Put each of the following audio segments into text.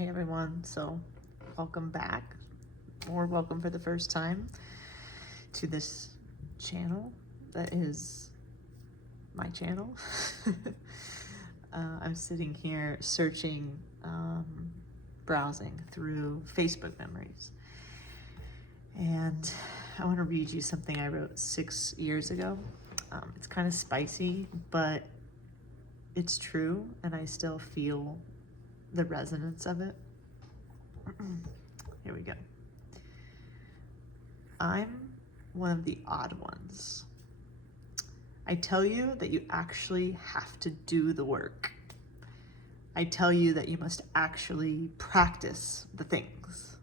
Hey everyone, so welcome back, or welcome for the first time to this channel that is my channel. I'm sitting here searching, browsing through Facebook memories, and I want to read you something I wrote 6 years ago. It's kind of spicy, but it's true, and I still feel the resonance of it. Here we go. I'm one of the odd ones. I tell you that you actually have to do the work. I tell you that you must actually practice the things.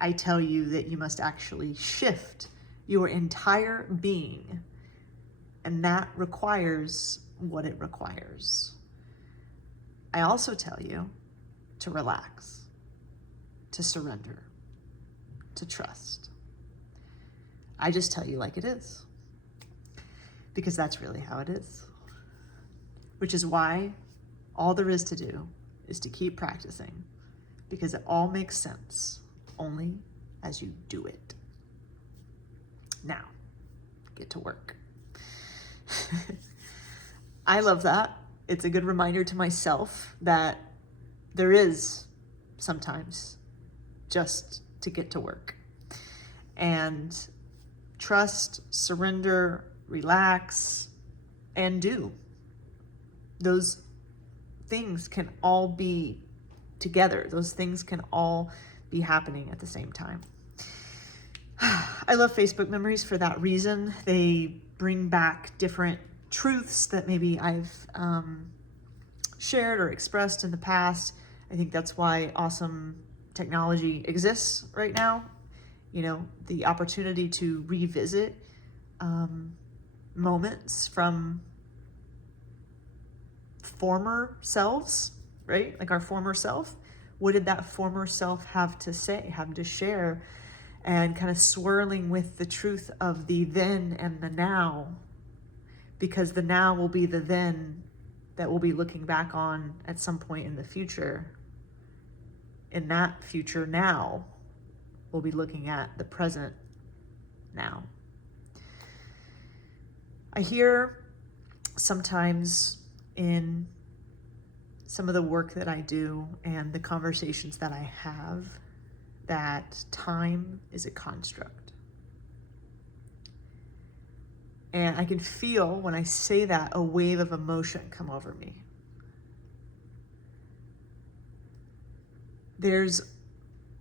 I tell you that you must actually shift your entire being, and that requires what it requires. I also tell you to relax, to surrender, to trust. I just tell you like it is, because that's really how it is. Which is why all there is to do is to keep practicing, because it all makes sense only as you do it. Now, get to work. I love that. It's a good reminder to myself that there is sometimes just to get to work and trust, surrender, relax, and do. Those things can all be together. Those things can all be happening at the same time. I love Facebook memories for that reason. They bring back different truths that maybe I've shared or expressed in the past. I think that's why awesome technology exists right now. You know, the opportunity to revisit moments from former selves, right? Like our former self. What did that former self have to say, have to share? And kind of swirling with the truth of the then and the now, because the now will be the then that we'll be looking back on at some point in the future. In that future now, we'll be looking at the present now. I hear sometimes in some of the work that I do and the conversations that I have that time is a construct. And I can feel when I say that a wave of emotion come over me. There's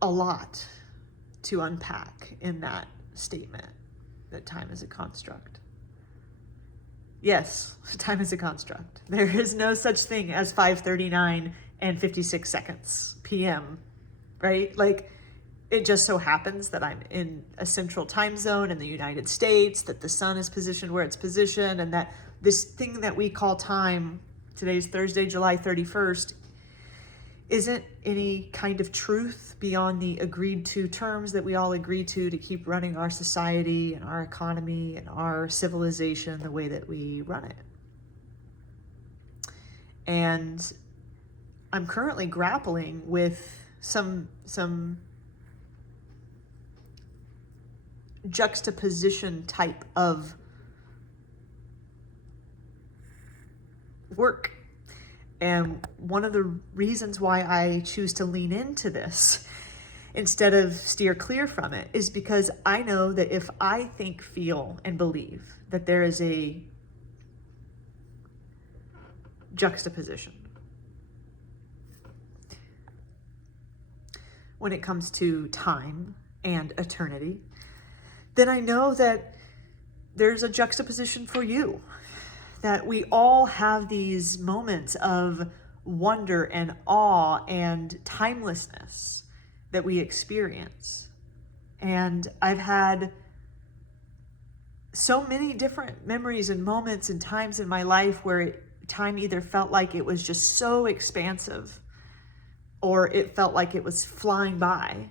a lot to unpack in that statement that time is a construct. Yes, time is a construct. There is no such thing as 5:39 and 56 seconds p.m., right? Like, it just so happens that I'm in a central time zone in the United States, that the sun is positioned where it's positioned, and that this thing that we call time, today's Thursday, July 31st, isn't any kind of truth beyond the agreed to terms that we all agree to keep running our society and our economy and our civilization the way that we run it. And I'm currently grappling with some juxtaposition type of work. And one of the reasons why I choose to lean into this instead of steer clear from it is because I know that if I think, feel, and believe that there is a juxtaposition when it comes to time and eternity, then I know that there's a juxtaposition for you. That we all have these moments of wonder and awe and timelessness that we experience. And I've had so many different memories and moments and times in my life where time either felt like it was just so expansive or it felt like it was flying by.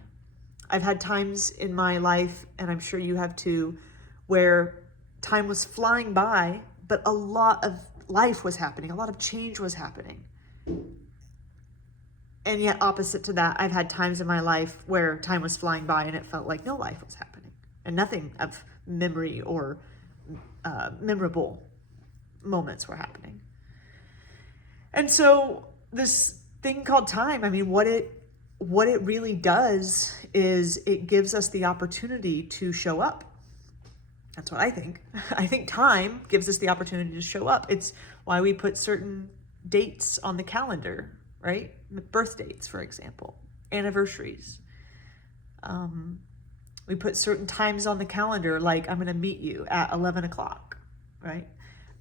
I've had times in my life, and I'm sure you have too, where time was flying by, but a lot of life was happening, a lot of change was happening. And yet opposite to that, I've had times in my life where time was flying by and it felt like no life was happening and nothing of memory or memorable moments were happening. And so this thing called time, I mean, what it really does is it gives us the opportunity to show up. That's what I think. I think time gives us the opportunity to show up. It's why we put certain dates on the calendar, right? Birth dates, for example, anniversaries. We put certain times on the calendar, like I'm going to meet you at 11 o'clock, right?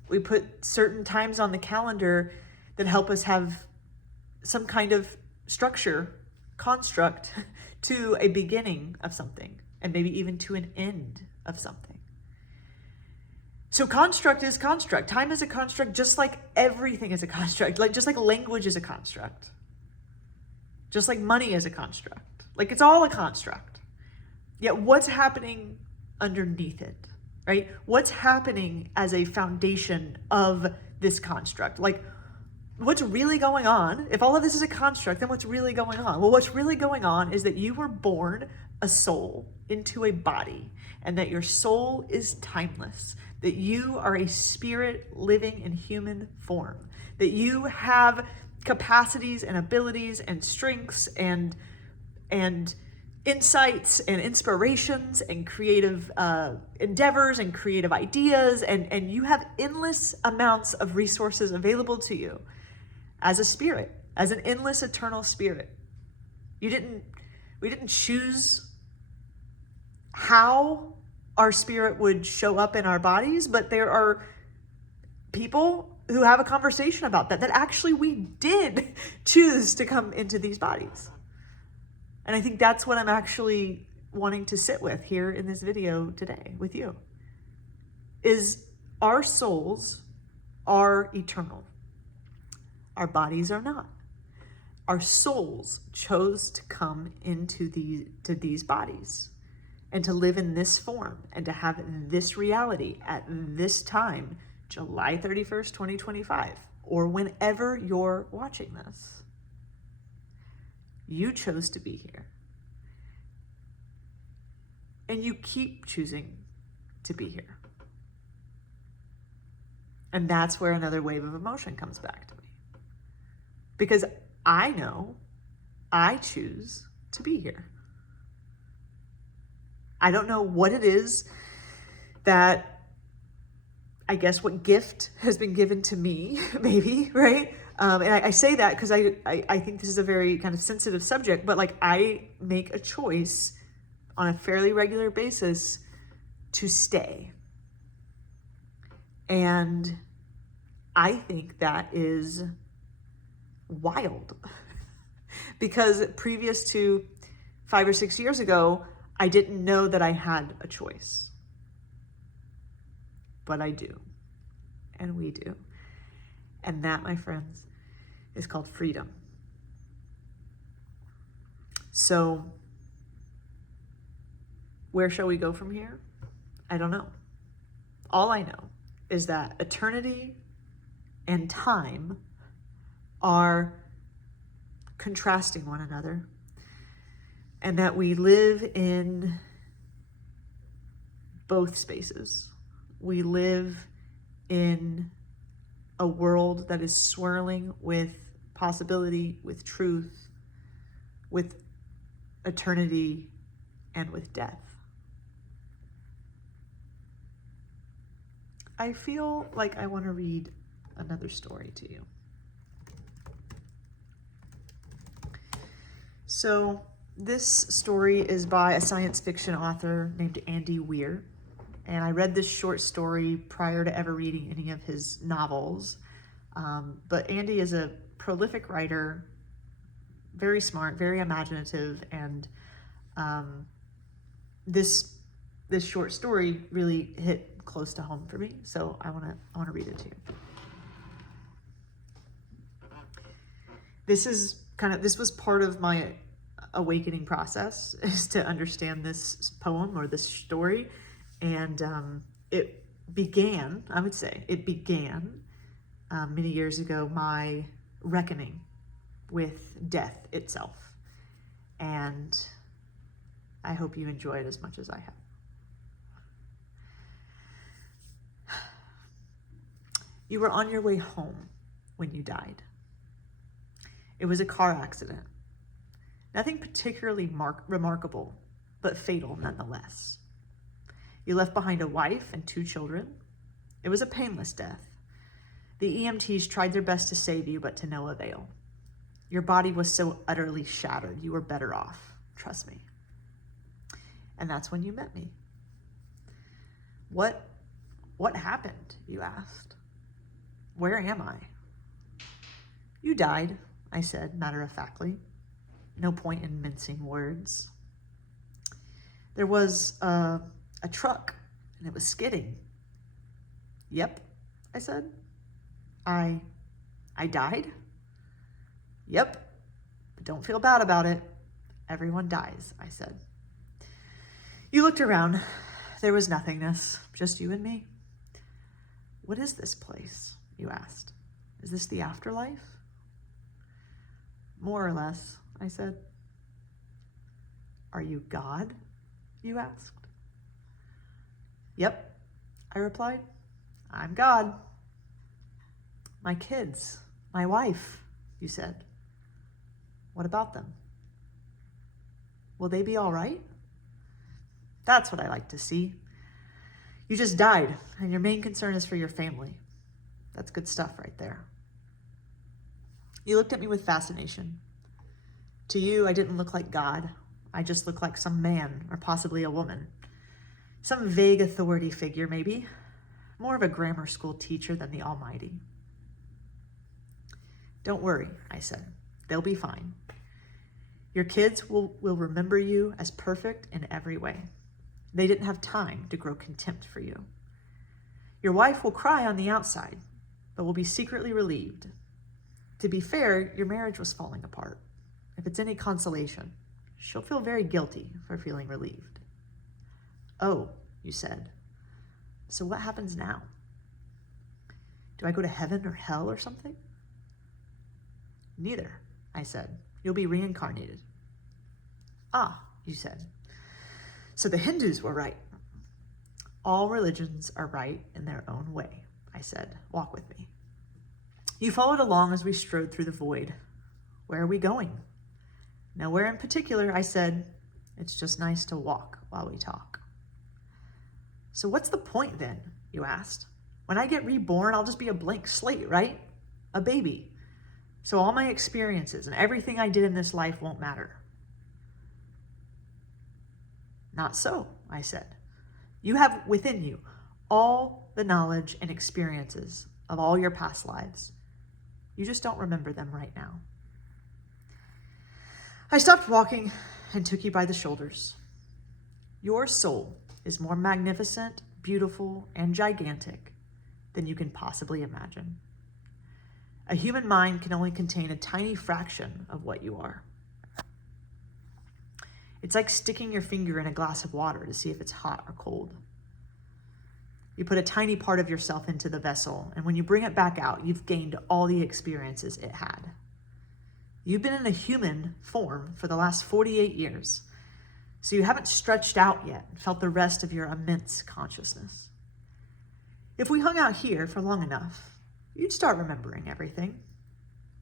We put certain times on the calendar that help us have some kind of structure, construct to a beginning of something, and maybe even to an end of something. So construct is construct. Time is a construct, just like everything is a construct. Like just like language is a construct. Just like money is a construct. Like it's all a construct. Yet what's happening underneath it, right? What's happening as a foundation of this construct? Like what's really going on? If all of this is a construct, then what's really going on? Well, what's really going on is that you were born a soul into a body, and that your soul is timeless, that you are a spirit living in human form, that you have capacities and abilities and strengths and insights and inspirations and creative endeavors and creative ideas, and you have endless amounts of resources available to you as a spirit, as an endless eternal spirit. We didn't choose how our spirit would show up in our bodies, but there are people who have a conversation about that actually we did choose to come into these bodies. And I think that's what I'm actually wanting to sit with here in this video today with you, is our souls are eternal. Our bodies are not. Our souls chose to come into these bodies and to live in this form and to have this reality at this time, July 31st, 2025, or whenever you're watching this. You chose to be here. And you keep choosing to be here. And that's where another wave of emotion comes back to me. Because I know I choose to be here. I don't know what it is that, I guess, what gift has been given to me, maybe, right? And I say that because I think this is a very kind of sensitive subject, but like I make a choice on a fairly regular basis to stay. And I think that is wild because previous to 5 or 6 years ago, I didn't know that I had a choice, but I do, and we do. And that, my friends, is called freedom. So where shall we go from here? I don't know. All I know is that eternity and time are contrasting one another, and that we live in both spaces. We live in a world that is swirling with possibility, with truth, with eternity, and with death. I feel like I want to read another story to you. So this story is by a science fiction author named Andy Weir. And I read this short story prior to ever reading any of his novels. But Andy is a prolific writer, very smart, very imaginative, and this short story really hit close to home for me. So I want to read it to you. This was part of my awakening process, is to understand this poem or this story. And it began many years ago, my reckoning with death itself. And I hope you enjoy it as much as I have. You were on your way home when you died. It was a car accident. Nothing particularly remarkable, but fatal nonetheless. You left behind a wife and 2 children. It was a painless death. The EMTs tried their best to save you, but to no avail. Your body was so utterly shattered, you were better off, trust me. And that's when you met me. What happened, you asked? Where am I? You died, I said, matter-of-factly. No point in mincing words. There was a truck, and it was skidding. Yep, I said. I died? Yep, but don't feel bad about it. Everyone dies, I said. You looked around. There was nothingness, just you and me. What is this place? You asked. Is this the afterlife? More or less, I said. Are you God? You asked. Yep, I replied. I'm God. My kids, my wife, you said. What about them? Will they be all right? That's what I like to see. You just died, and your main concern is for your family. That's good stuff right there. You looked at me with fascination. To you, I didn't look like God. I just looked like some man, or possibly a woman. Some vague authority figure, maybe. More of a grammar school teacher than the Almighty. Don't worry, I said. They'll be fine. Your kids will remember you as perfect in every way. They didn't have time to grow contempt for you. Your wife will cry on the outside, but will be secretly relieved. To be fair, your marriage was falling apart. If it's any consolation, she'll feel very guilty for feeling relieved. Oh, you said. So what happens now? Do I go to heaven or hell or something? Neither, I said. You'll be reincarnated. Ah, you said. So the Hindus were right. All religions are right in their own way, I said. Walk with me. You followed along as we strode through the void. Where are we going? Nowhere in particular, I said. It's just nice to walk while we talk. So what's the point then, you asked? When I get reborn, I'll just be a blank slate, right? A baby. So all my experiences and everything I did in this life won't matter. Not so, I said. You have within you all the knowledge and experiences of all your past lives. You just don't remember them right now. I stopped walking and took you by the shoulders. Your soul is more magnificent, beautiful, and gigantic than you can possibly imagine. A human mind can only contain a tiny fraction of what you are. It's like sticking your finger in a glass of water to see if it's hot or cold. You put a tiny part of yourself into the vessel, and when you bring it back out, you've gained all the experiences it had. You've been in a human form for the last 48 years, so you haven't stretched out yet and felt the rest of your immense consciousness. If we hung out here for long enough, you'd start remembering everything,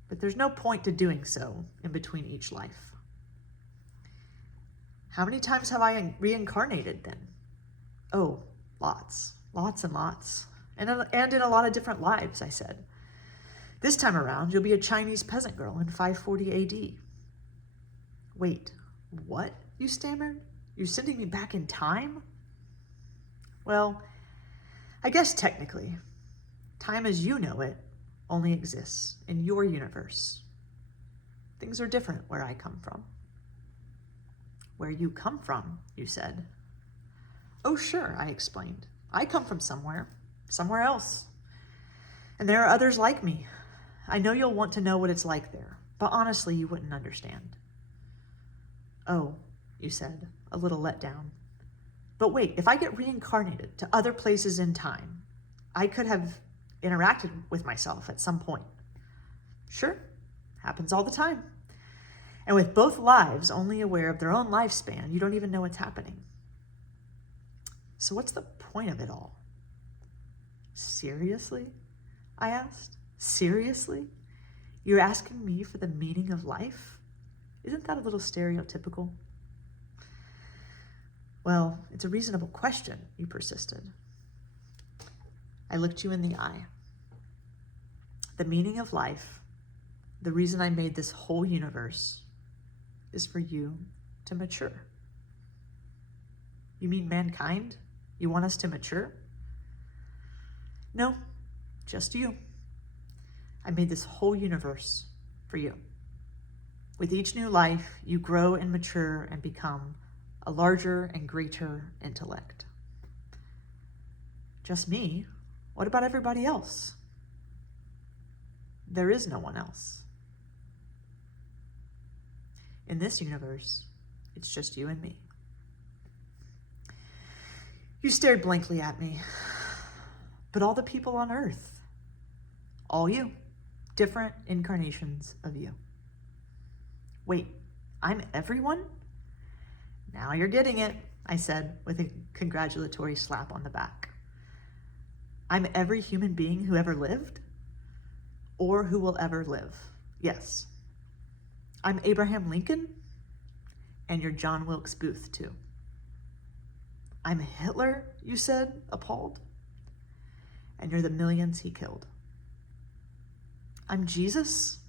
but there's no point to doing so in between each life. How many times have I reincarnated then? Oh, lots and lots, and in a lot of different lives, I said. This time around, you'll be a Chinese peasant girl in 540 AD. Wait, what? You stammered. You're sending me back in time? Well, I guess technically, time as you know it only exists in your universe. Things are different where I come from. Where you come from, you said. Oh, sure, I explained. I come from somewhere else. And there are others like me. I know you'll want to know what it's like there, but honestly, you wouldn't understand. Oh, you said, a little let down. But wait, if I get reincarnated to other places in time, I could have interacted with myself at some point. Sure, Happens all the time. And with both lives only aware of their own lifespan, you don't even know what's happening. So what's the point of it all? Seriously? I asked. Seriously? You're asking me for the meaning of life? Isn't that a little stereotypical? Well, it's a reasonable question, you persisted. I looked you in the eye. The meaning of life, the reason I made this whole universe, is for you to mature. You mean mankind? You want us to mature? No, just you. I made this whole universe for you. With each new life, you grow and mature and become a larger and greater intellect. Just me? What about everybody else? There is no one else. In this universe, it's just you and me. You stared blankly at me. But all the people on Earth, all you, different incarnations of you. Wait, I'm everyone? Now you're getting it, I said with a congratulatory slap on the back. I'm every human being who ever lived or who will ever live. Yes. I'm Abraham Lincoln and you're John Wilkes Booth too. I'm Hitler, you said, appalled, and you're the millions he killed. I'm Jesus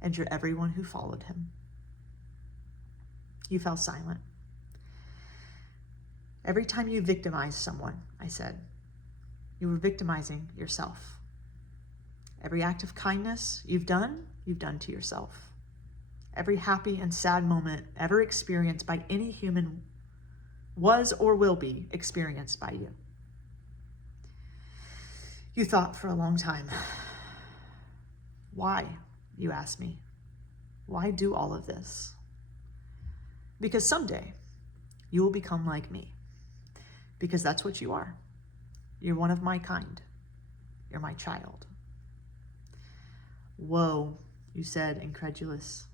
and you're everyone who followed him. You fell silent. Every time you victimized someone, I said, you were victimizing yourself. Every act of kindness you've done to yourself. Every happy and sad moment ever experienced by any human was or will be experienced by you. You thought for a long time. Why, you asked me? Why do all of this? Because someday you will become like me. Because that's what you are. You're one of my kind. You're my child. Whoa, you said, incredulous.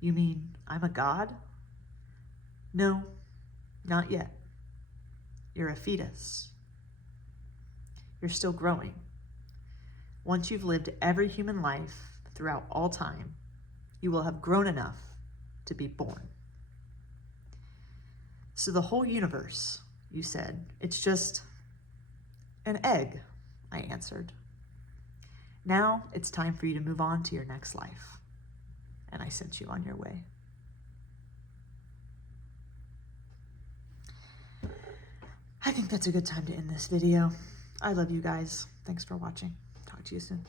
You mean I'm a god? No, not yet. You're a fetus. You're still growing. Once you've lived every human life throughout all time, you will have grown enough to be born. So the whole universe, you said, it's just an egg, I answered. Now it's time for you to move on to your next life. And I sent you on your way. I think that's a good time to end this video. I love you guys. Thanks for watching. Talk to you soon.